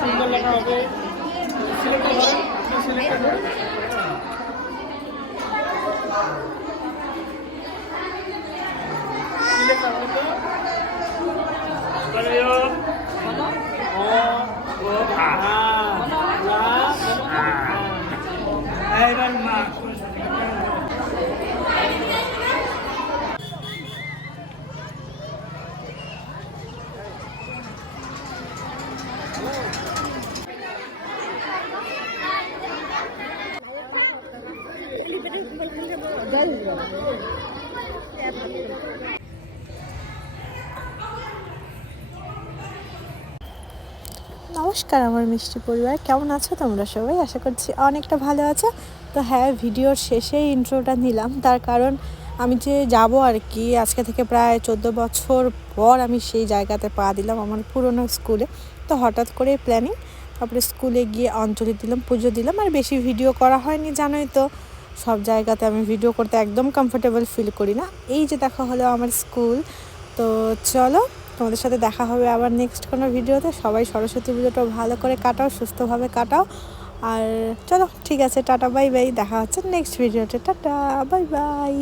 সুন্দর লেখা হবে। নমস্কার আমার মিষ্টি পরিবার, কেমন আছো তোমরা সবাই? আশা করছি অনেকটা ভালো আছো। তো হ্যাঁ, ভিডিওর শেষেই ইন্ট্রোটা নিলাম, তার কারণ আমি যে যাব আর কি, আজকে থেকে প্রায় 14 বছর পর আমি সেই জায়গাতে পা দিলাম, আমার পুরনো স্কুলে। তো হঠাৎ করে প্ল্যানিং, তারপরে স্কুলে গিয়ে অঞ্জলি দিলাম, পুজো দিলাম। আর বেশি ভিডিও করা হয়নি, জানোই তো সব জায়গাতে আমি ভিডিও করতে একদম কমফোর্টেবল ফিল করি না। এই যে দেখা হলো আমার স্কুল। তো চলো, তোমাদের সাথে দেখা হবে আবার নেক্সট কোনো ভিডিওতে। সবাই সরস্বতী পুজোটা ভালো করে কাটাও, সুস্থভাবে কাটাও। আর চলো, ঠিক আছে, টাটা বাই বাই, দেখা হচ্ছে নেক্সট ভিডিওতে। Tata bye bye.